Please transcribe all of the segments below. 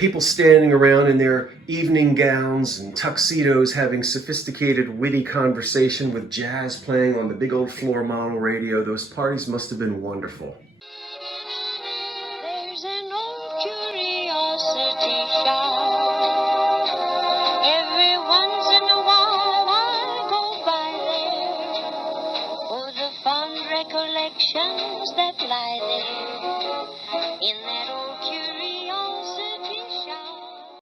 people standing around in their evening gowns and tuxedos having sophisticated, witty conversation with jazz playing on the big old floor model radio. Those parties must have been wonderful. There's an old curiosity shop. Every once in a while I go by there for the fond recollections that lie there in that old curiosity shop.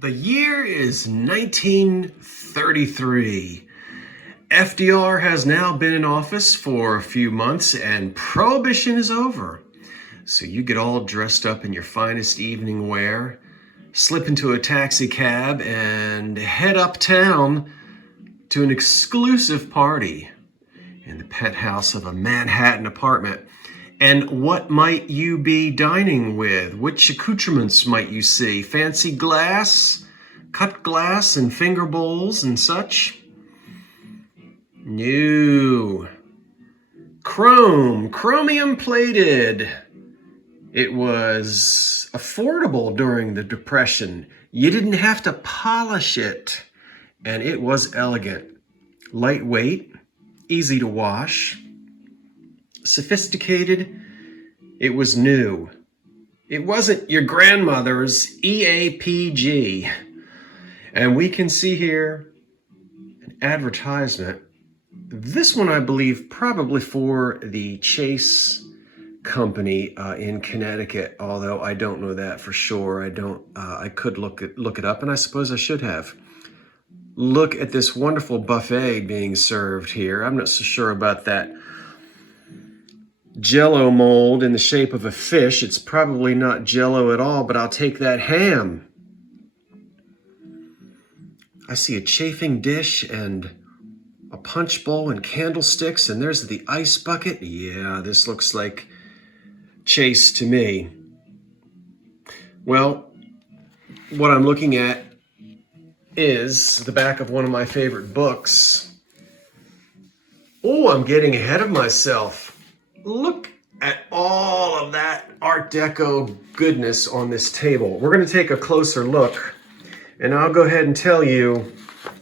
The year is 1933. FDR has now been in office for a few months and Prohibition is over. So you get all dressed up in your finest evening wear, slip into a taxi cab, and head uptown to an exclusive party in the penthouse of a Manhattan apartment. And what might you be dining with? Which accoutrements might you see? Fancy glass, cut glass, and finger bowls and such? No. Chromium plated. It was affordable during the Depression. You didn't have to polish it. And it was elegant. Lightweight, easy to wash, sophisticated. It was new. It wasn't your grandmother's EAPG. And we can see here an advertisement. This one, I believe, probably for the Chase Company in Connecticut, although I don't know that for sure. I could look it up, and I suppose I should have. Look at this wonderful buffet being served here. I'm not so sure about that Jello mold in the shape of a fish. It's probably not Jello at all, but I'll take that ham. I see a chafing dish and a punch bowl and candlesticks, and there's the ice bucket. Yeah, this looks like Chase to me. Well, what I'm looking at is the back of one of my favorite books. Oh, I'm getting ahead of myself. Look at all of that Art Deco goodness on this table. We're going to take a closer look, and I'll go ahead and tell you,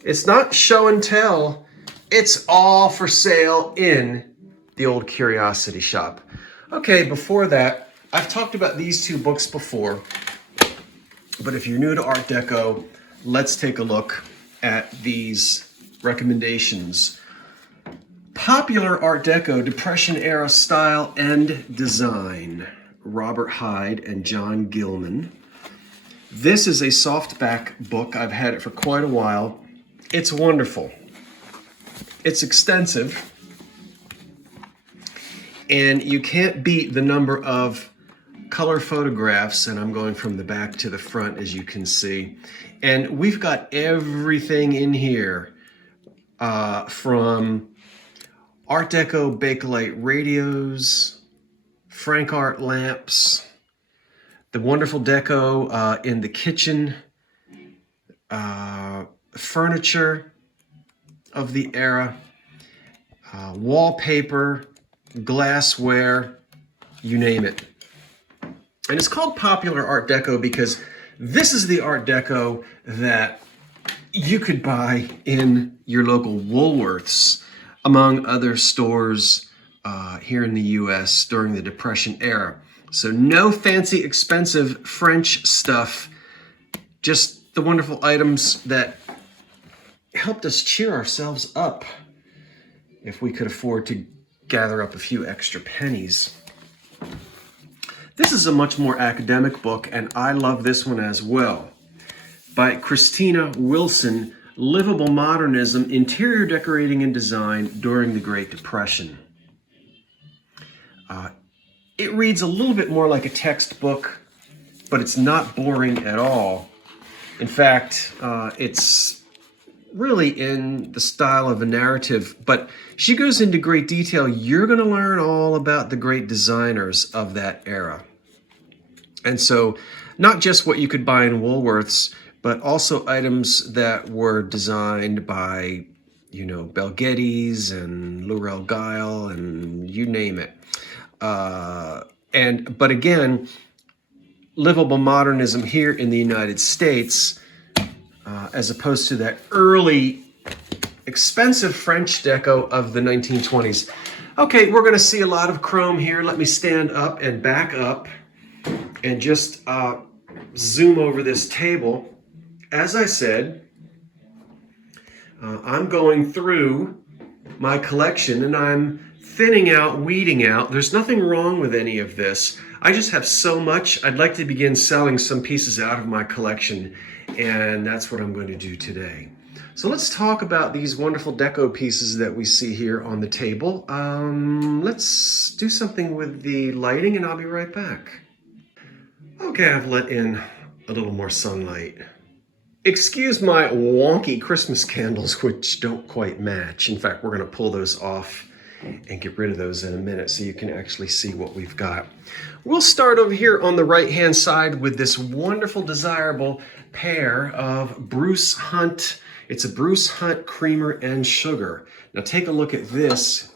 it's not show and tell. It's all for sale in the old curiosity shop. Okay, before that, I've talked about these two books before, but if you're new to Art Deco, let's take a look at these recommendations. Popular Art Deco, Depression Era Style and Design, Robert Hyde and John Gilman. This is a softback book. I've had it for quite a while. It's wonderful. It's extensive. And you can't beat the number of color photographs, and I'm going from the back to the front, as you can see. And we've got everything in here, from Art Deco Bakelite radios, Frank Art lamps, the wonderful deco in the kitchen, furniture of the era, wallpaper, glassware, you name it. And it's called Popular Art Deco because this is the Art Deco that you could buy in your local Woolworths, among other stores here in the US during the Depression era. So no fancy, expensive French stuff, just the wonderful items that helped us cheer ourselves up if we could afford to gather up a few extra pennies. This is a much more academic book, and I love this one as well. By Christina Wilson, Livable Modernism, Interior Decorating and Design During the Great Depression. It reads a little bit more like a textbook, but it's not boring at all. In fact, it's really in the style of a narrative, but she goes into great detail. You're going to learn all about the great designers of that era. And so not just what you could buy in Woolworths, but also items that were designed by, Bel Geddes and Laurel Geil and you name it. But again, livable modernism here in the United States, as opposed to that early expensive French deco of the 1920s. Okay, we're going to see a lot of chrome here. Let me stand up and back up and just zoom over this table. As I said, I'm going through my collection and I'm thinning out, weeding out. There's nothing wrong with any of this. I just have so much. I'd like to begin selling some pieces out of my collection, and that's what I'm going to do today. So let's talk about these wonderful deco pieces that we see here on the table. Let's do something with the lighting and I'll be right back. Okay, I've let in a little more sunlight. Excuse my wonky Christmas candles, which don't quite match. In fact, we're going to pull those off and get rid of those in a minute so you can actually see what we've got. We'll start over here on the right-hand side with this wonderful, desirable pair of Bruce Hunt. It's a Bruce Hunt creamer and sugar. Now take a look at this.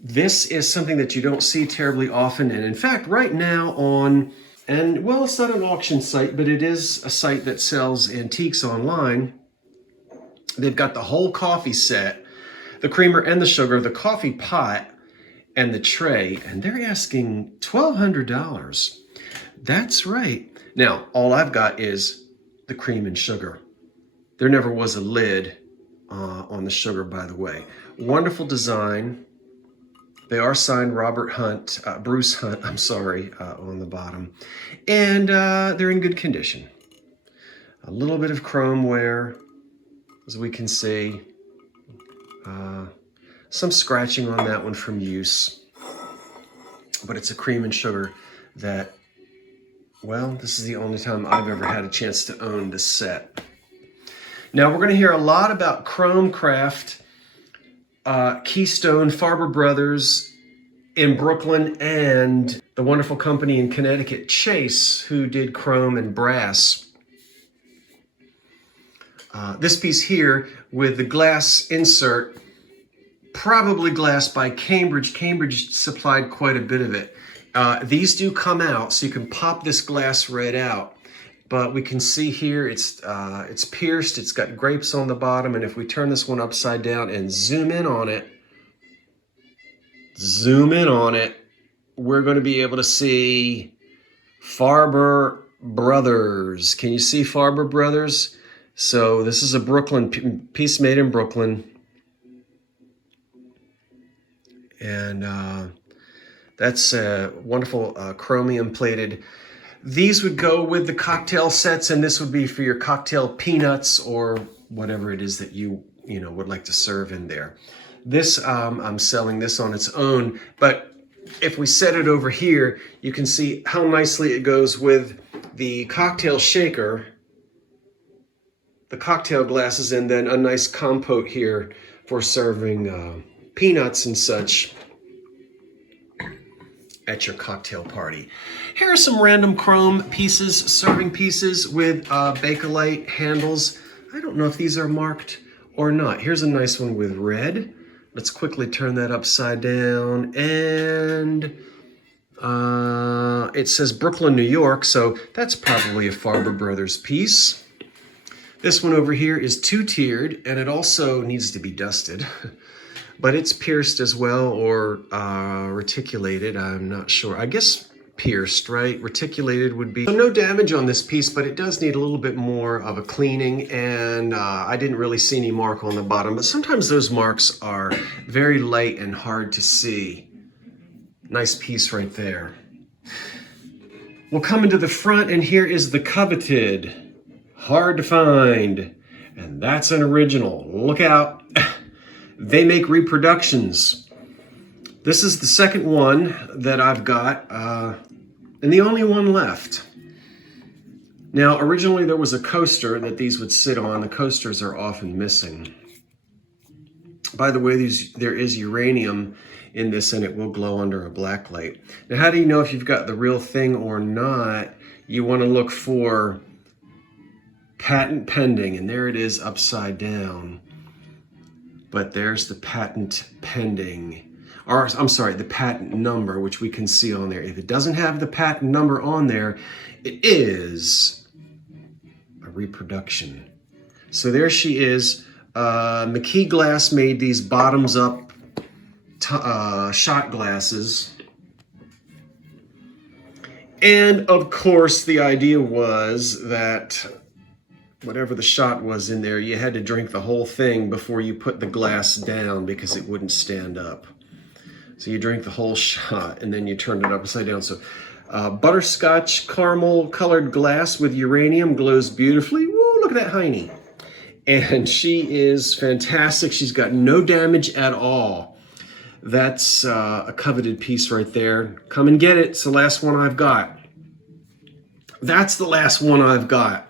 This is something that you don't see terribly often. And in fact, right now on, and well, it's not an auction site, but it is a site that sells antiques online. They've got the whole coffee set, the creamer and the sugar, the coffee pot, and the tray, and they're asking $1,200. That's right. Now, all I've got is the cream and sugar. There never was a lid on the sugar, by the way. Wonderful design. They are signed Robert Hunt, Bruce Hunt, I'm sorry, on the bottom. And they're in good condition. A little bit of chrome wear, as we can see. Some scratching on that one from use. But it's a cream and sugar that, well, this is the only time I've ever had a chance to own this set. Now we're going to hear a lot about Chrome Craft, Keystone, Farber Brothers in Brooklyn, and the wonderful company in Connecticut, Chase, who did chrome and brass. This piece here with the glass insert, probably glass by Cambridge. Cambridge supplied quite a bit of it. These do come out, so you can pop this glass right out. But we can see here it's pierced, it's got grapes on the bottom, and if we turn this one upside down and zoom in on it, we're going to be able to see Farber Brothers. Can you see Farber Brothers? So this is a Brooklyn piece made in Brooklyn. And that's a wonderful chromium plated. These would go with the cocktail sets, and this would be for your cocktail peanuts or whatever it is that you would like to serve in there. This, I'm selling this on its own, but if we set it over here, you can see how nicely it goes with the cocktail shaker, the cocktail glasses, and then a nice compote here for serving peanuts and such at your cocktail party. Here are some random chrome pieces, serving pieces with Bakelite handles. I don't know if these are marked or not. Here's a nice one with red. Let's quickly turn that upside down, and it says Brooklyn, New York, so that's probably a Farber Brothers piece. This one over here is two-tiered, and it also needs to be dusted. But it's pierced as well, or reticulated, I'm not sure. I guess pierced, right? Reticulated would be. So no damage on this piece, but it does need a little bit more of a cleaning, and I didn't really see any mark on the bottom, but sometimes those marks are very light and hard to see. Nice piece right there. We'll come into the front, and here is the coveted, hard to find, and that's an original. Look out. They make reproductions. This is the second one that I've got, and the only one left. Now, originally there was a coaster that these would sit on. The coasters are often missing. By the way, there is uranium in this, and it will glow under a black light. Now, how do you know if you've got the real thing or not? You want to look for patent pending, and there it is upside down. But there's the patent pending. or I'm sorry, the patent number, which we can see on there. If it doesn't have the patent number on there, it is a reproduction. So there she is. McKee Glass made these bottoms up shot glasses. And of course, the idea was that whatever the shot was in there, you had to drink the whole thing before you put the glass down because it wouldn't stand up. So you drink the whole shot and then you turn it upside down. So butterscotch caramel colored glass with uranium, glows beautifully. Woo, look at that hiney. And she is fantastic. She's got no damage at all. That's a coveted piece right there. Come and get it. It's the last one I've got. That's the last one I've got.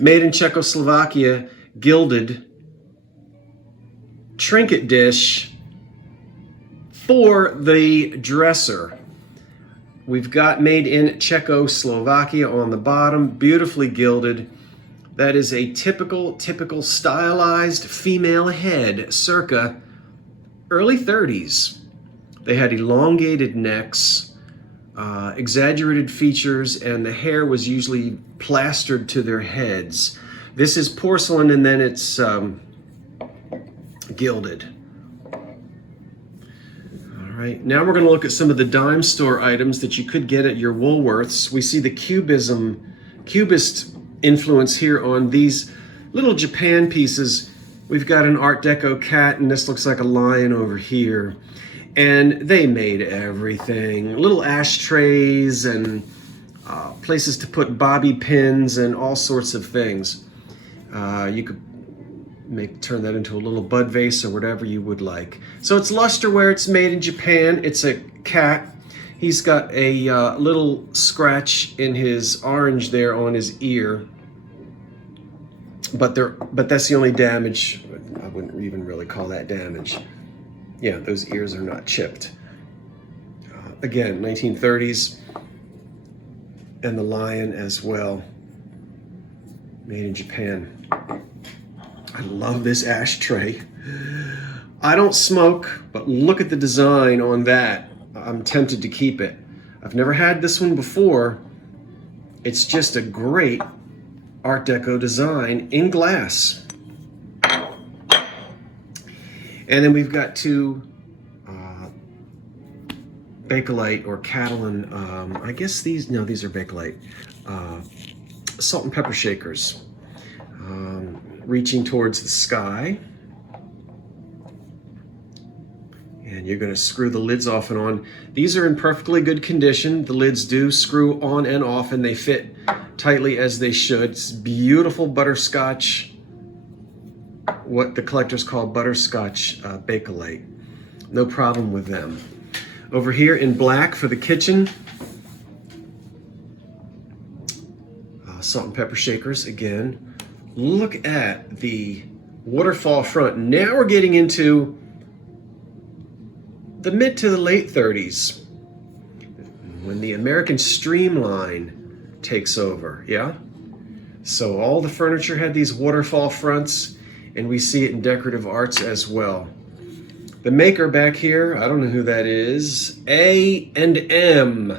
Made in Czechoslovakia, gilded trinket dish for the dresser. We've got made in Czechoslovakia on the bottom, beautifully gilded. That is a typical stylized female head, circa early 30s. They had elongated necks, exaggerated features, and the hair was usually plastered to their heads. This is porcelain and then it's gilded. All right, now we're going to look at some of the dime store items that you could get at your Woolworths. We see the Cubist influence here on these little Japan pieces. We've got an Art Deco cat, and this looks like a lion over here. And they made everything. Little ashtrays and places to put bobby pins and all sorts of things. You could turn that into a little bud vase or whatever you would like. So it's lusterware. It's made in Japan. It's a cat. He's got a little scratch in his orange there on his ear. But that's the only damage. I wouldn't even really call that damage. Yeah, those ears are not chipped. Again, 1930s. And the lion as well. Made in Japan. I love this ashtray. I don't smoke, but look at the design on that. I'm tempted to keep it. I've never had this one before. It's just a great Art Deco design in glass. And then we've got two Bakelite or Catalan, I guess these are Bakelite, salt and pepper shakers, reaching towards the sky. And you're going to screw the lids off and on. These are in perfectly good condition. The lids do screw on and off, and they fit tightly as they should. It's beautiful butterscotch, what the collectors call butterscotch Bakelite. No problem with them. Over here in black for the kitchen, salt and pepper shakers again. Look at the waterfall front. Now we're getting into the mid to the late 30s, when the American Streamline takes over, yeah? So all the furniture had these waterfall fronts, and we see it in decorative arts as well. The maker back here, I don't know who that is, A&M.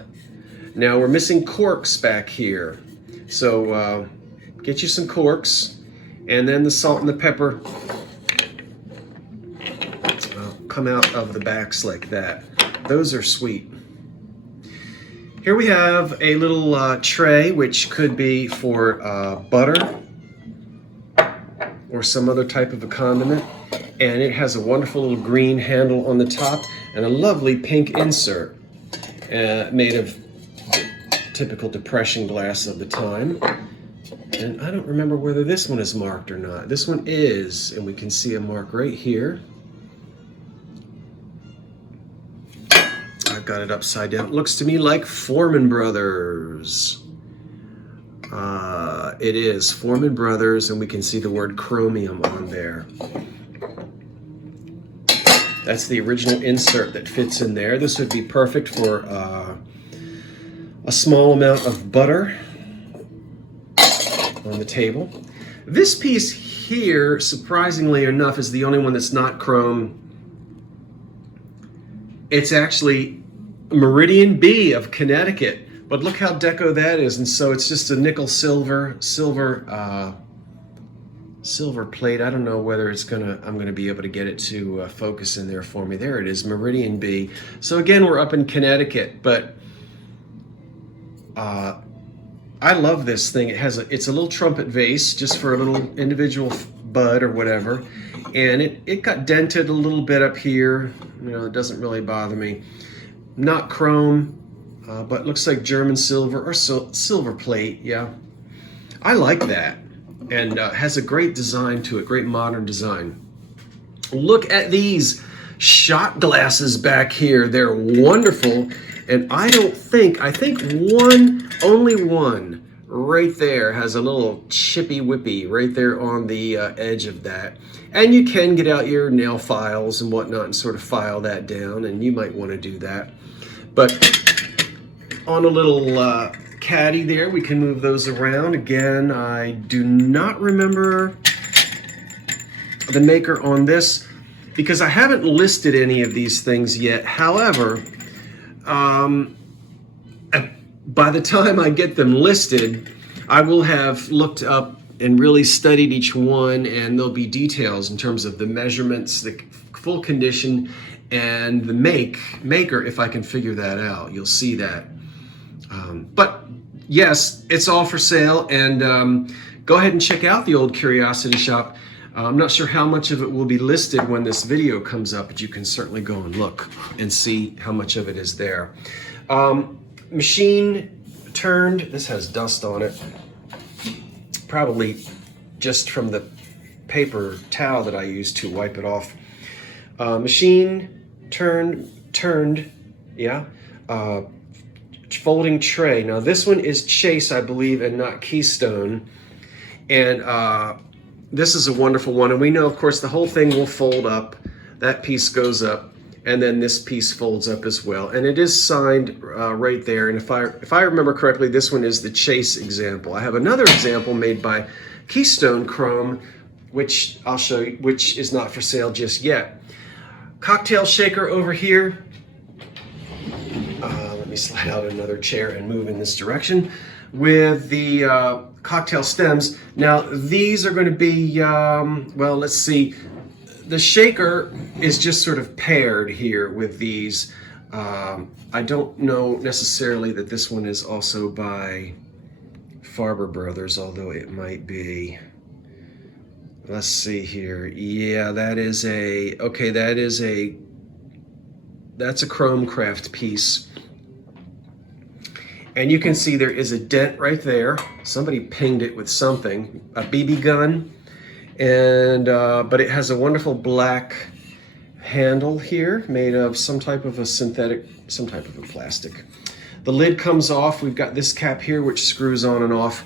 Now we're missing corks back here. So get you some corks, and then the salt and the pepper come out of the backs like that. Those are sweet. Here we have a little tray, which could be for butter or some other type of a condiment. And it has a wonderful little green handle on the top and a lovely pink insert made of typical depression glass of the time. And I don't remember whether this one is marked or not. This one is, and we can see a mark right here. I've got it upside down. It looks to me like Foreman Brothers. It is Foreman Brothers, and we can see the word chromium on there. That's the original insert that fits in there. This would be perfect for a small amount of butter on the table. This piece here, surprisingly enough, is the only one that's not chrome. It's actually Meridian B of Connecticut. But look how deco that is. And so it's just a nickel silver plate. I don't know whether I'm gonna be able to get it to focus in there for me. There it is, Meridian B. So again, we're up in Connecticut, but I love this thing. It's a little trumpet vase just for a little individual bud or whatever. And it got dented a little bit up here. You know, it doesn't really bother me. Not chrome, but looks like German silver or silver plate. Yeah, I like that. And has a great design to it, great modern design. Look at these shot glasses back here. They're wonderful. And I think only one right there has a little chippy whippy right there on the edge of that. And you can get out your nail files and whatnot and sort of file that down, and you might want to do that. But on a little caddy there, we can move those around. Again, I do not remember the maker on this because I haven't listed any of these things yet. However, by the time I get them listed, I will have looked up and really studied each one, and there'll be details in terms of the measurements, the full condition, and the maker, if I can figure that out. You'll see that. But yes, it's all for sale, and go ahead and check out the old Curiosity Shop. I'm not sure how much of it will be listed when this video comes up, but you can certainly go and look and see how much of it is there. Machine turned, this has dust on it, probably just from the paper towel that I used to wipe it off. Machine turned, yeah. Folding tray. Now this one is Chase, I believe, and not Keystone. And this is a wonderful one. And we know, of course, the whole thing will fold up. That piece goes up, and then this piece folds up as well. And it is signed right there. And if I remember correctly, this one is the Chase example. I have another example made by Keystone Chrome, which I'll show you, which is not for sale just yet. Cocktail shaker over here. Let me slide out another chair and move in this direction with the cocktail stems. Now these are going to be, well, let's see. The shaker is just sort of paired here with these. I don't know necessarily that this one is also by Farber Brothers, although it might be. Let's see here. Yeah, that's a Chrome Craft piece. And you can see there is a dent right there. Somebody pinged it with something, a BB gun. And but it has a wonderful black handle here made of some type of a plastic. The lid comes off. We've got this cap here which screws on and off.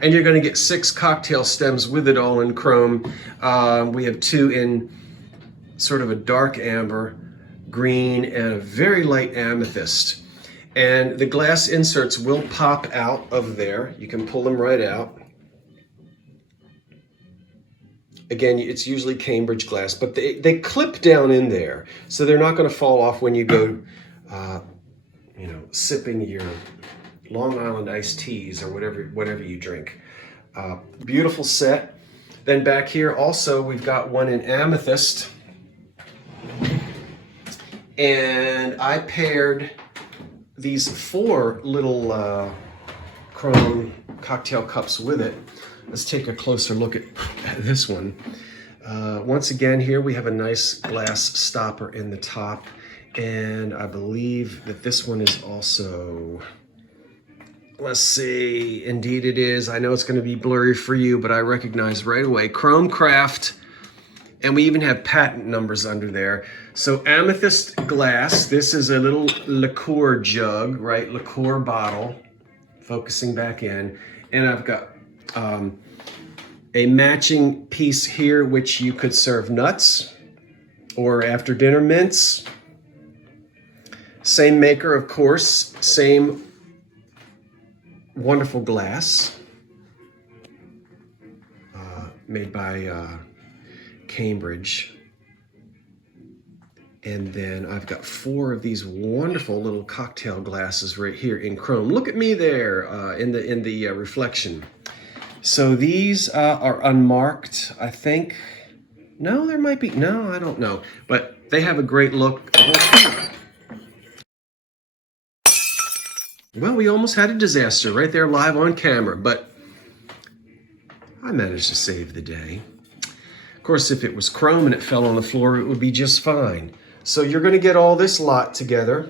And you're going to get 6 cocktail stems with it all in chrome. We have 2 in sort of a dark amber, green, and a very light amethyst. And the glass inserts will pop out of there. You can pull them right out. Again, it's usually Cambridge glass, but they clip down in there. So they're not going to fall off when you go, sipping your Long Island iced teas or whatever you drink. Beautiful set. Then back here also, we've got one in amethyst. And I paired these 4 little chrome cocktail cups with it. Let's take a closer look at this one. Once again, here we have a nice glass stopper in the top, and I believe that this one is also, let's see, indeed it is. I know it's going to be blurry for you, but I recognize right away, Chrome Craft, and we even have patent numbers under there. So amethyst glass, this is a little liqueur jug, right? Liqueur bottle, focusing back in. And I've got a matching piece here, which you could serve nuts or after dinner mints. Same maker, of course, same wonderful glass, made by Cambridge. And then I've got 4 of these wonderful little cocktail glasses right here in chrome. Look at me there in the reflection. So these are unmarked, I think. No, there might be. No, I don't know. But they have a great look. Well, we almost had a disaster right there live on camera, but I managed to save the day. Of course, if it was chrome and it fell on the floor, it would be just fine. So you're going to get all this lot together.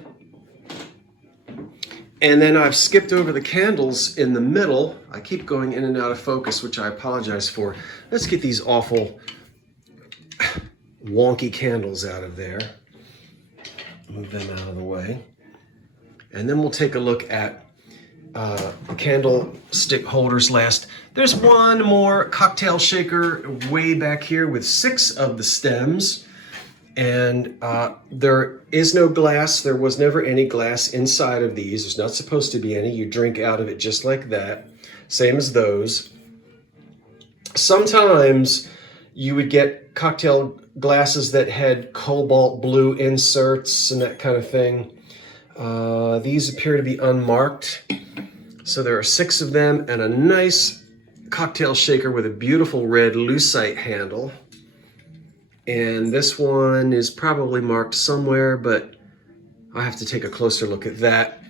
And then I've skipped over the candles in the middle. I keep going in and out of focus, which I apologize for. Let's get these awful wonky candles out of there. Move them out of the way. And then we'll take a look at the candlestick holders last. There's one more cocktail shaker way back here with 6 of the stems. And there is no glass. There was never any glass inside of these. There's not supposed to be any. You drink out of it just like that. Same as those. Sometimes you would get cocktail glasses that had cobalt blue inserts and that kind of thing. These appear to be unmarked. So there are 6 of them and a nice cocktail shaker with a beautiful red lucite handle. And this one is probably marked somewhere, but I have to take a closer look at that.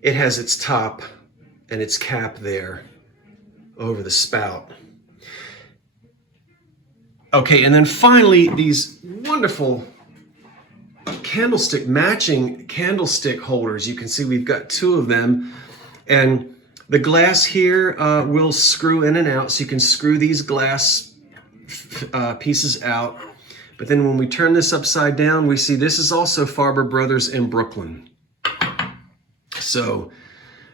It has its top and its cap there over the spout. Okay, and then finally, these wonderful matching candlestick holders. You can see we've got 2 of them. And the glass here will screw in and out, so you can screw these glass pieces out. But then when we turn this upside down, we see this is also Farber Brothers in Brooklyn. So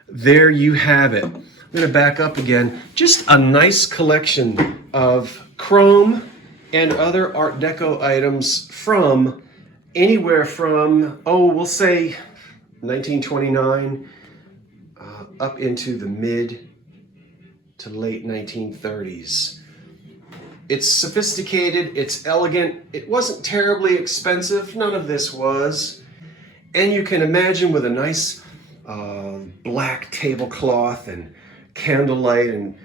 there you have it. I'm going to back up again. Just a nice collection of chrome and other Art Deco items from anywhere from, we'll say 1929 up into the mid to late 1930s. It's sophisticated, it's elegant, it wasn't terribly expensive, none of this was. And you can imagine with a nice black tablecloth and candlelight and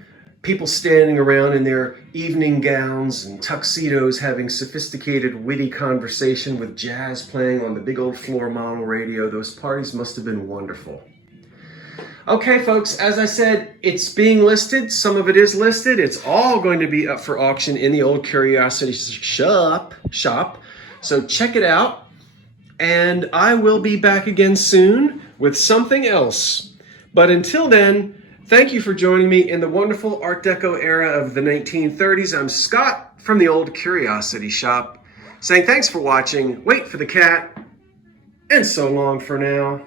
people standing around in their evening gowns and tuxedos having sophisticated, witty conversation with jazz playing on the big old floor model radio. Those parties must have been wonderful. Okay, folks, as I said, it's being listed. Some of it is listed. It's all going to be up for auction in the Old Curiosity shop. So check it out. And I will be back again soon with something else. But until then, thank you for joining me in the wonderful Art Deco era of the 1930s. I'm Scott from the Old Curiosity Shop, saying thanks for watching, wait for the cat, and so long for now.